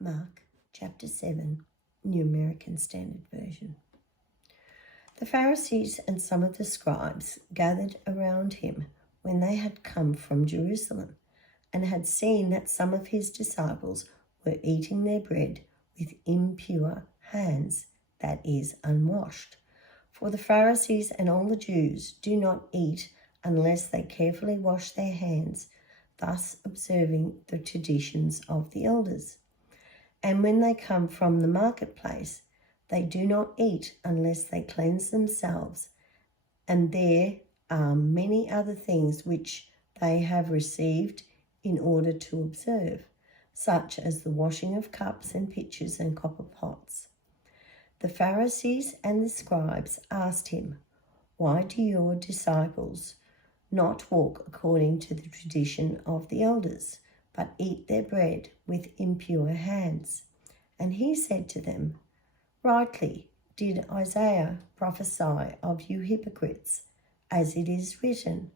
Mark chapter 7, New American Standard Version. The Pharisees and some of the scribes gathered around him when they had come from Jerusalem and had seen that some of his disciples were eating their bread with impure hands, that is, unwashed. For the Pharisees and all the Jews do not eat unless they carefully wash their hands, thus observing the traditions of the elders. And when they come from the marketplace, they do not eat unless they cleanse themselves. And there are many other things which they have received in order to observe, such as the washing of cups and pitchers and copper pots. The Pharisees and the scribes asked him, "Why do your disciples not walk according to the tradition of the elders, but eat their bread with impure hands?" And he said to them, "Rightly did Isaiah prophesy of you hypocrites, as it is written,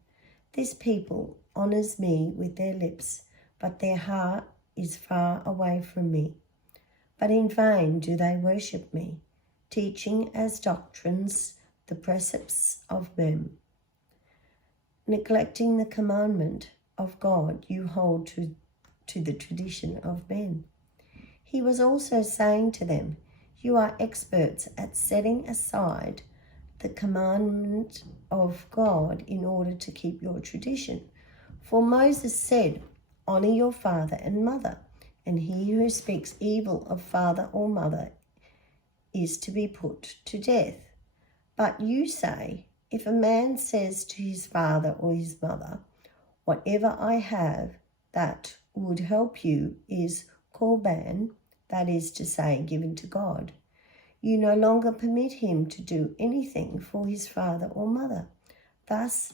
'This people honours me with their lips, but their heart is far away from me. But in vain do they worship me, teaching as doctrines the precepts of men. Neglecting the commandment of God, you hold to the tradition of men.'" He was also saying to them, "You are experts at setting aside the commandment of God in order to keep your tradition. For Moses said, 'Honour your father and mother,' and he who speaks evil of father or mother is to be put to death. But you say, if a man says to his father or his mother, 'Whatever I have that would help you is korban,' that is to say, given to God, you no longer permit him to do anything for his father or mother, thus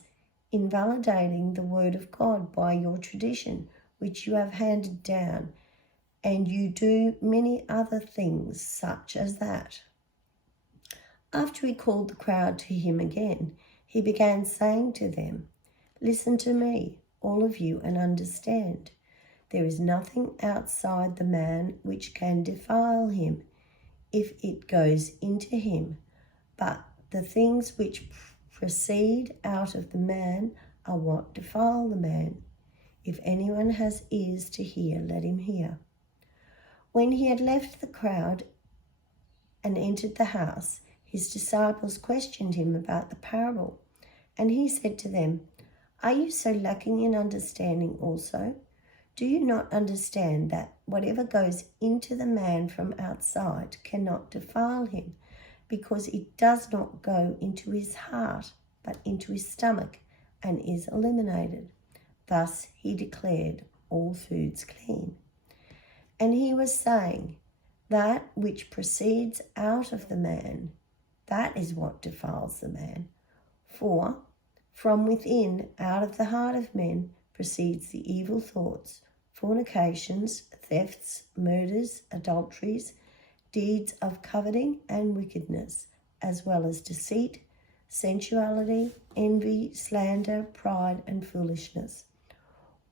invalidating the word of God by your tradition, which you have handed down, and you do many other things such as that." After he called the crowd to him again, he began saying to them, "Listen to me, all of you, and understand. There is nothing outside the man which can defile him if it goes into him, but the things which proceed out of the man are what defile the man. If anyone has ears to hear, let him hear." When he had left the crowd and entered the house, his disciples questioned him about the parable, and he said to them, "Are you so lacking in understanding also? Do you not understand that whatever goes into the man from outside cannot defile him, because it does not go into his heart, but into his stomach, and is eliminated?" Thus he declared all foods clean. And he was saying, "That which proceeds out of the man, that is what defiles the man. For from within, out of the heart of men, proceeds the evil thoughts, fornications, thefts, murders, adulteries, deeds of coveting and wickedness, as well as deceit, sensuality, envy, slander, pride, and foolishness.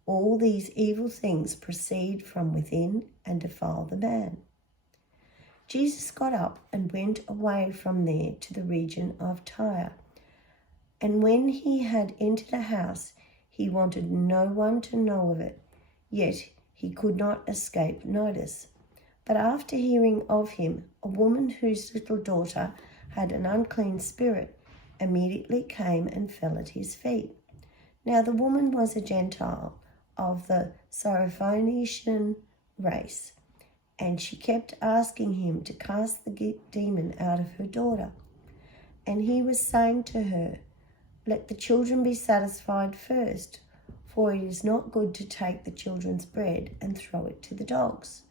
All these evil things proceed from within and defile the man." Jesus got up and went away from there to the region of Tyre. And when he had entered a house, he wanted no one to know of it, yet he could not escape notice. But after hearing of him, a woman whose little daughter had an unclean spirit immediately came and fell at his feet. Now the woman was a Gentile of the Syrophoenician race, and she kept asking him to cast the demon out of her daughter. And he was saying to her, "Let the children be satisfied first, for it is not good to take the children's bread and throw it to the dogs."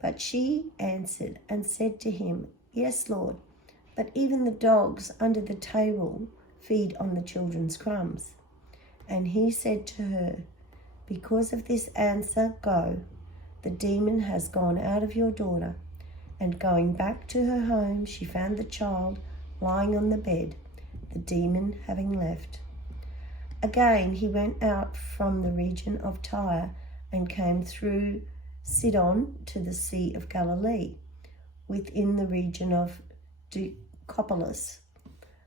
But she answered and said to him, "Yes, Lord, but even the dogs under the table feed on the children's crumbs." And he said to her, "Because of this answer, go. The demon has gone out of your daughter." And going back to her home, she found the child lying on the bed, the demon having left. Again he went out from the region of Tyre and came through Sidon to the Sea of Galilee, within the region of Decapolis.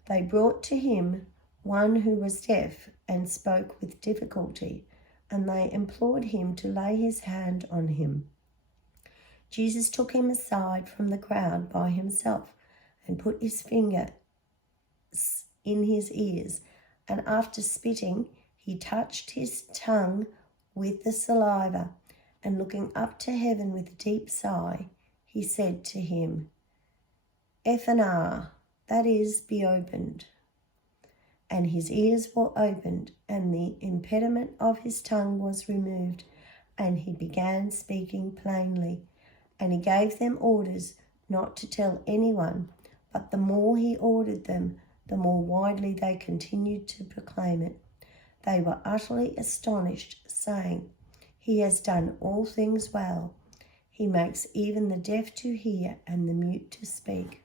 They brought to him one who was deaf and spoke with difficulty, and they implored him to lay his hand on him. Jesus took him aside from the crowd by himself and put his finger in his ears, and after spitting, he touched his tongue with the saliva, and looking up to heaven with a deep sigh, he said to him, Ephphatha, that is, be opened. And his ears were opened, and the impediment of his tongue was removed, and he began speaking plainly. And he gave them orders not to tell anyone, but the more he ordered them, the more widely they continued to proclaim it. They were utterly astonished, saying, He has done all things well. He makes even the deaf to hear and the mute to speak.